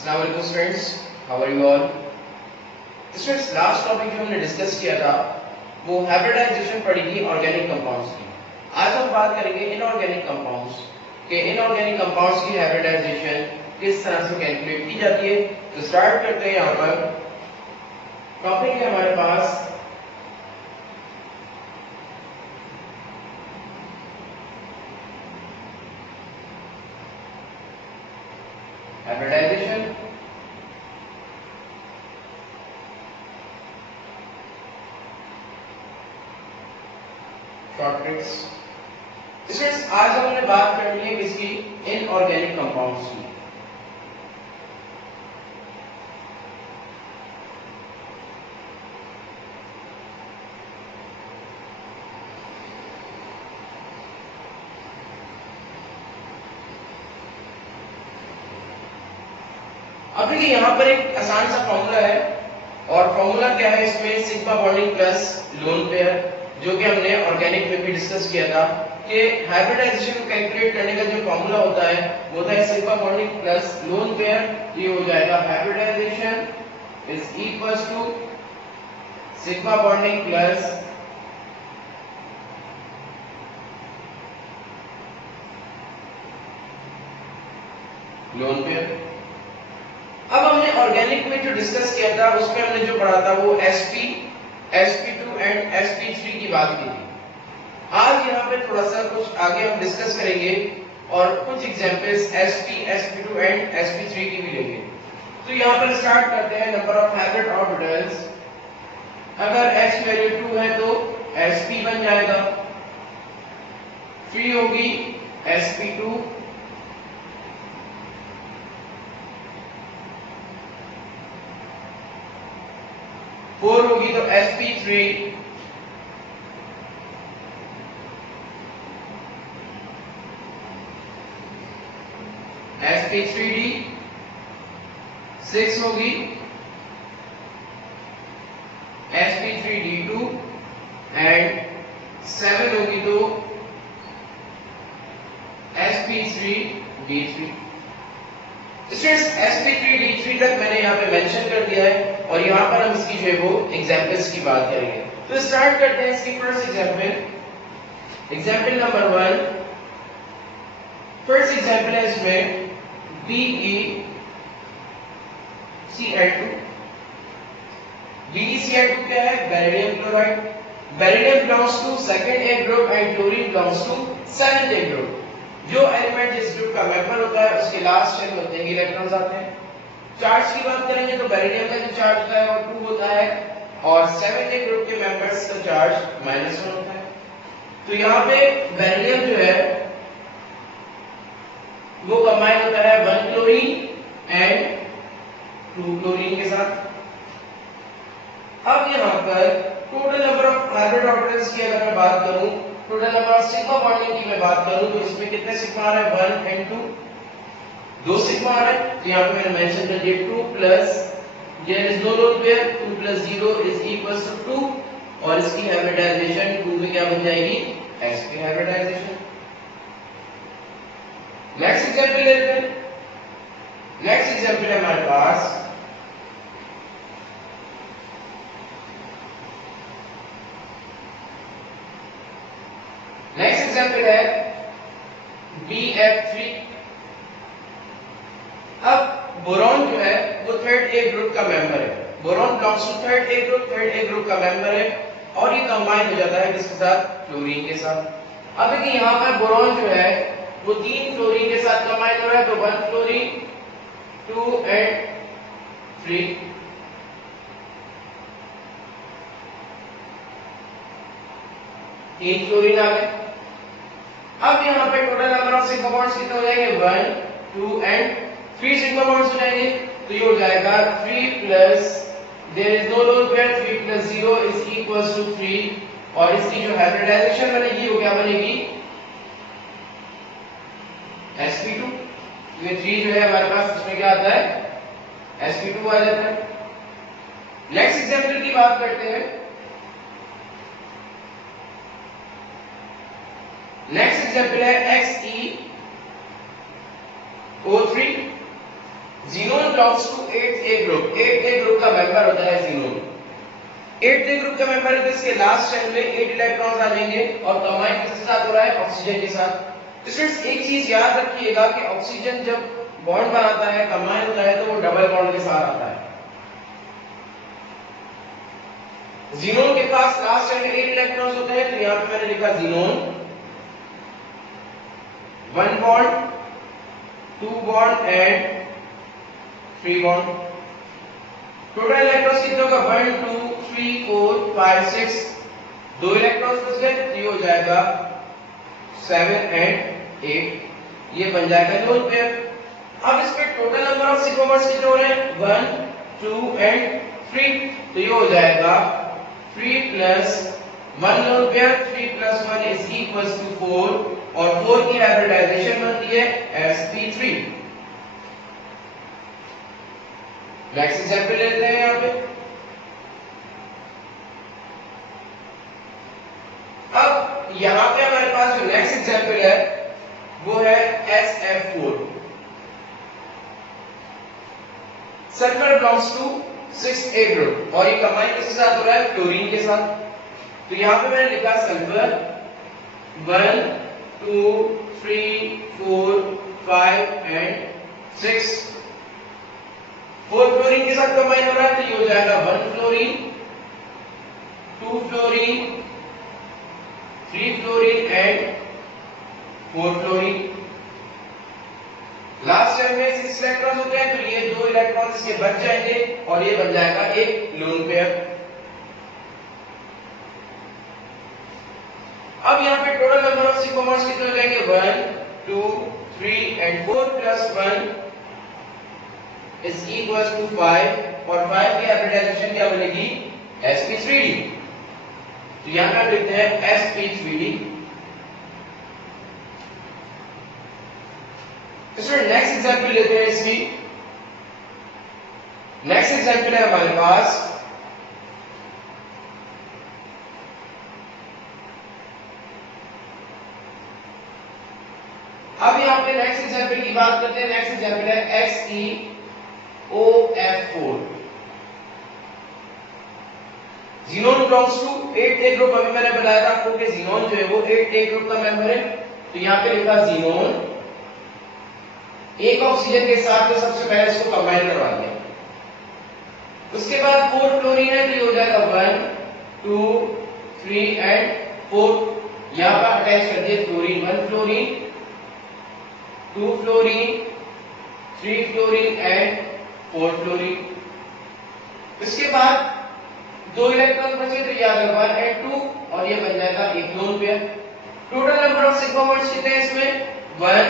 अस्सलाम वालेकुम students, how are you all. Students, last topic जो हमने डिस्कस किया था वो हाइब्रिडाइजेशन पड़ी थी ऑर्गेनिक कंपाउंड्स की। आज हम बात करेंगे इनऑर्गेनिक कंपाउंड्स के इनऑर्गेनिक कंपाउंड्स की हाइब्रिडाइजेशन किस तरह से कैलकुलेट की जाती है। तो स्टार्ट करते हैं। यहाँ पर टॉपिक है हमारे पास हाइब्रिडाइजेशन। Short tricks. स्टूडेंट्स, आज हमने बात करनी है किसकी? इनऑर्गेनिक कंपाउंड्स की। अब देखिए, यहाँ पर एक आसान सा फॉर्मूला है और फॉर्मूला क्या है इसमें? Sigma bonding plus lone pair, जो कि हमने ऑर्गेनिक में भी डिस्कस किया था कि हाइब्रिडाइजेशन को कैलकुलेट करने का जो फॉर्मूला होता है वो होता है sigma bonding plus lone pair. ये हो जाएगा hybridization is equals to sigma bonding plus lone pair. अब हमने ऑर्गेनिक में जो डिस्कस किया था उसमें हमने जो पढ़ा था वो sp, sp2 एंड sp3 की बात की थी। आज यहाँ पे थोड़ा सा कुछ आगे हम डिस्कस करेंगे और कुछ examples sp, sp2 and sp3 की भी लेंगे। तो यहाँ पर स्टार्ट करते हैं। नंबर ऑफ हाइब्रिड ऑर्बिटल्स, अगर x वैल्यू 2 है तो sp बन जाएगा, 3 होगी sp2, 4 होगी तो sp3, sp3d, 6 होगी sp3d2 एंड 7 होगी तो sp3d3। स्टूडेंट्स, sp3d3 तक मैंने यहाँ पे मेंशन कर दिया है और यहाँ पर हम इसकी जो है वो एग्जांपल्स की बात करेंगे। तो स्टार्ट करते हैं इसकी first example. Example number 1, first example है इसमें BeCl2। BeCl2 क्या है? Beryllium chloride. Beryllium belongs to second A group and chlorine belongs to seventh A group. जो एलिमेंट जिस ग्रुप का मेंबर होता है उसके लास्ट शेल होते हैं इलेक्ट्रॉन्स आते हैं। चार्ज की बात करेंगे तो बेरिलियम का जो चार्ज होता है वो 2 होता है और 7 ए ग्रुप के मेंबर्स का चार्ज -1 होता है। तो यहाँ पे बेरिलियम जो है वो कंबाइन होता है 1 क्लोरीन एंड 2 क्लोरीन के साथ। अब यहाँ पर total number of hybrid orbitals की अगर मैं बात करूं, total number of sigma bonding की मैं बात करूं तो इसमें कितने सिग्मा आ रहे हैं? 1 एंड 2, 2 सिग्मा आ रहे हैं। तो यहाँ पे मैंने मेंशन कर दिया 2 plus there is no lone pair, 2 plus 0 is equals to 2 और इसकी हाइब्रिडाइजेशन 2 में क्या बन जाएगी? sp hybridisation. नेक्स्ट एग्जांपल लेते हैं। नेक्स्ट एग्जांपल है हमारे पास नेक्स्ट एग्जांपल है BF3। अब बोरॉन जो है वो थर्ड ए ग्रुप का मेंबर है। Boron belongs to third A group, third A group का मेंबर है और ये कंबाइन हो जाता है किसके साथ? क्लोरीन के साथ। अब देखिए यहाँ पर बोरॉन जो है वो 3 क्लोरीन के साथ कंबाइन हो रहा है तो 1 क्लोरीन, 2 एंड 3। तीन क्लोरीन आ गए। अब यहाँ पे total number of sigma bonds कितने हो जाएंगे? 1, 2 एंड 3 सिग्मा बॉन्ड्स हो जाएंगे। तो ये हो जाएगा 3 plus there is no lone pair, 3 plus 0 is equals to 3 और इसकी जो हाइब्रिडाइजेशन बनेगी वो क्या बनेगी? sp2। ये 3 जो है हमारे पास इसमें क्या आता है? sp2 आ जाता है। नेक्स्ट एग्जांपल की बात करते हैं। नेक्स्ट एग्जांपल है XeO3 Xenon belongs to 8A group. 8A group का मेंबर होता है xenon. 8A ग्रुप का मेंबर है तो इसके लास्ट चेन में 8 इलेक्ट्रॉन्स आ जाएंगे और कंबाइन किसके साथ हो रहा है? ऑक्सीजन के साथ. तो स्टूडेंट्स एक चीज याद रखिएगा कि ऑक्सीजन जब बॉन्ड बनाता है, कंबाइन होता है, तो वो डबल बॉन्ड के साथ आता है. xenon के पास लास्ट चेन में 8 इलेक्ट्रॉन्स होते हैं, तो यहां पे मैंने लिखा xenon 1 bond 2 bond and 3 bond. Total electrons कितने होगा? 1 2 3 4 5 6. 2 इलेक्ट्रॉन्स बच गए, तो ये हो जाएगा 7 एंड 8. ये बन जाएगा लोन पेयर. अब इस पे total number of sigma bonds कितने हो रहे हैं? 1 2 एंड 3. तो ये हो जाएगा 3 plus 1 lone pair. 3 plus 1 is equals to 4 और 4 की हाइब्रिडाइजेशन बनती है sp3. नेक्स्ट एग्जांपल लेते हैं यहां पे. अब यहां पे हमारे पास जो नेक्स्ट एग्जांपल है वो है SF4. Sulphur belongs to 6A group और ये कंबाइन किसके साथ हो रहा है? क्लोरीन के साथ. तो यहां पे मैंने लिखा सल्फर 1 2 3 4 5 एंड 6. 4 फ्लोरीन के साथ कंबाइन हो रहा है, तो ये हो जाएगा 1 fluorine 2 fluorine 3 fluorine and 4 fluorine. Last chain में 6 इलेक्ट्रॉन्स होते हैं, तो ये 2 इलेक्ट्रॉन्स इसके बच जाएंगे और ये बन जाएगा एक लोन पेयर. अब यहाँ पे total number of sigma bonds कितने हो जाएंगे? 1 2 3 and 4 plus 1 is equals to 5 और 5 की हाइब्रिडाइजेशन क्या बनेगी? sp3d. तो यहां पे लिखते हैं sp3d. स्टूडेंट नेक्स्ट एग्जांपल लेते हैं इसकी. नेक्स्ट एग्जांपल है हमारे पास अब यहां पे नेक्स्ट एग्जांपल की बात करते हैं. नेक्स्ट एग्जांपल है XeOF4. xenon belongs to 8A group. अभी मैंने बताया था आपको कि xenon जो है वो 8A ग्रुप का मेंबर है. तो यहां पे लिखा xenon एक ऑक्सीजन के साथ तो सबसे पहले इसको कंबाइन करवा दिया. उसके बाद 4 फ्लोरीन है, तो ये हो जाएगा 1 2 3 एंड 4. यहां पर अटैच कर दिया fluorine. 1 fluorine 2 fluorine 3 fluorine and 4 fluorine. इसके बाद 2 इलेक्ट्रॉन बचे, तो ये आ गया 1 एंड 2 और ये बन जाएगा एक loan pair. Total number of sigma bonds कितने हैं इसमें? 1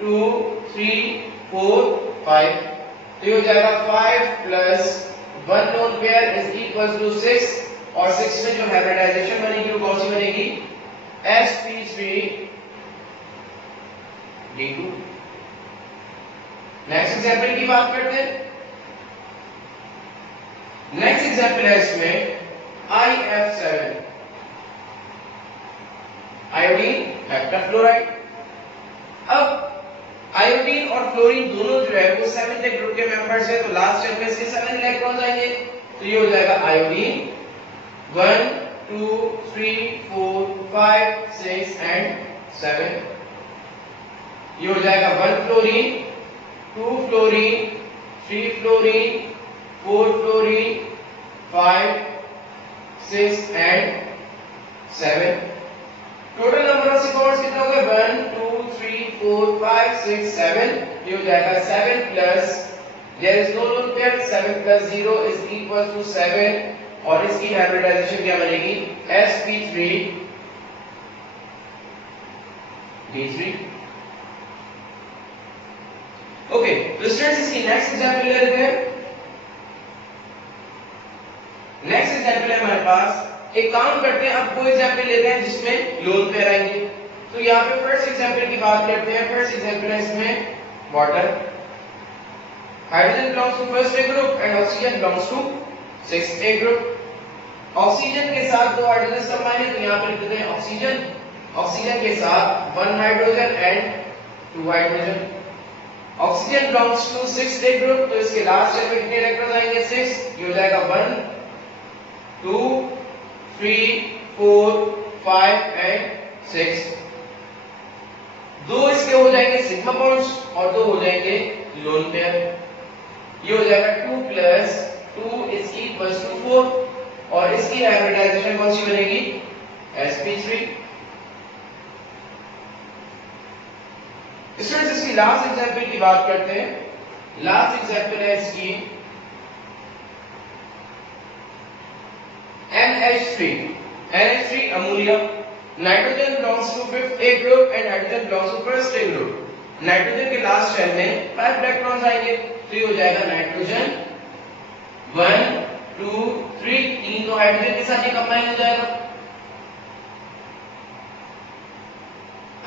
2 3 4 5. तो ये हो जाएगा 5 plus 1 lone pair is equals to 6 और 6 में जो हाइब्रिडाइजेशन बनेगी वो कौन सी बनेगी? sp3d2. नेक्स्ट एग्जांपल की बात करते हैं. नेक्स्ट एग्जांपल है इसमें IF7 आयोडीन हेप्टाफ्लोराइड. अब आयोडीन और फ्लोरीन दोनों जो है वो 7th ग्रुप के मेंबर्स हैं, तो लास्ट चेन में इसके 7 इलेक्ट्रॉन्स आएंगे. तो ये हो जाएगा आयोडीन 1 2 3 4 5 6 एंड 7. ये हो जाएगा 1 fluorine 2 fluorine 3 fluorine 4 fluorine 5 6 and 7. Total number of sigma bonds कितने हो गए? 1 2 3 4 5 6 7. ये हो जाएगा 7 plus there is no lone pair. 7 plus 0 is equal to 7 और इसकी हाइब्रिडाइजेशन क्या बनेगी? sp3d3. ओके, तो स्टूडेंट्स इसकी नेक्स्ट एग्जांपल ले लेते हैं. नेक्स्ट एग्जांपल है हमारे पास. एक काम करते हैं, अब कोई एग्जांपल लेते हैं जिसमें लोन पेयर आएंगे. तो यहाँ पे फर्स्ट एग्जांपल की बात करते हैं. फर्स्ट एग्जांपल है इसमें water. Hydrogen belongs to first A group and oxygen belongs to 6A group. Oxygen के साथ 2 हाइड्रोजन कंबाइन है, तो यहाँ पर लिख देते हैं ऑक्सीजन. ऑक्सीजन के साथ 1 hydrogen and 2 hydrogen. Oxygen belongs to 6 डे ग्रुप, तो इसके लास्ट शेल में कितने इलेक्ट्रॉन आएंगे 6, ये हो जाएगा 1 2 3 4 5 एंड 6। दो इसके हो जाएंगे सिग्मा बॉन्ड्स और दो हो जाएंगे लोन पेयर। ये हो जाएगा 2 प्लस 2 इज इक्वल टू 4 और इसकी हाइब्रिडाइजेशन कौन सी बनेगी sp3। स्टूडेंट्स इसकी लास्ट एग्जांपल की बात करते हैं। लास्ट एग्जांपल है इसकी NH3 ammonia. Nitrogen belongs to 5th A group and hydrogen belongs to 1st A group. Nitrogen के लास्ट शेल में 5 इलेक्ट्रॉन्स आएंगे, तो ये हो जाएगा नाइट्रोजन 1 2 3, तीन तो हाइड्रोजन के साथ ये कंबाइन हो जाएगा।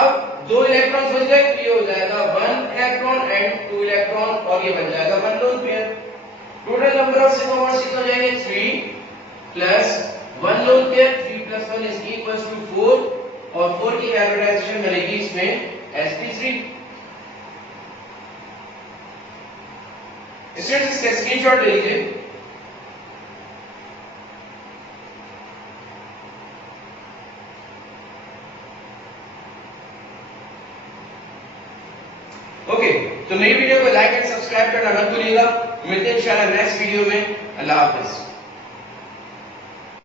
अब दो इलेक्ट्रॉन्स बच गए, तो ये हो जाएगा 1 इलेक्ट्रॉन एंड 2 इलेक्ट्रॉन और ये बन जाएगा 1 lone pair. Total number of sigma bonds कितने हो जाएंगे 3 plus 1 lone pair, 3 plus 1 is equal to 4 और 4 की हाइब्रिडाइजेशन बनेगी इसमें sp3। स्टूडेंट्स इसका स्क्रीनशॉट ले लीजिए। ओके, तो मेरी वीडियो को लाइक एंड सब्सक्राइब करना मत भूलिएगा। मिलते हैं इंशाल्लाह नेक्स्ट वीडियो में। अल्लाह हाफिज।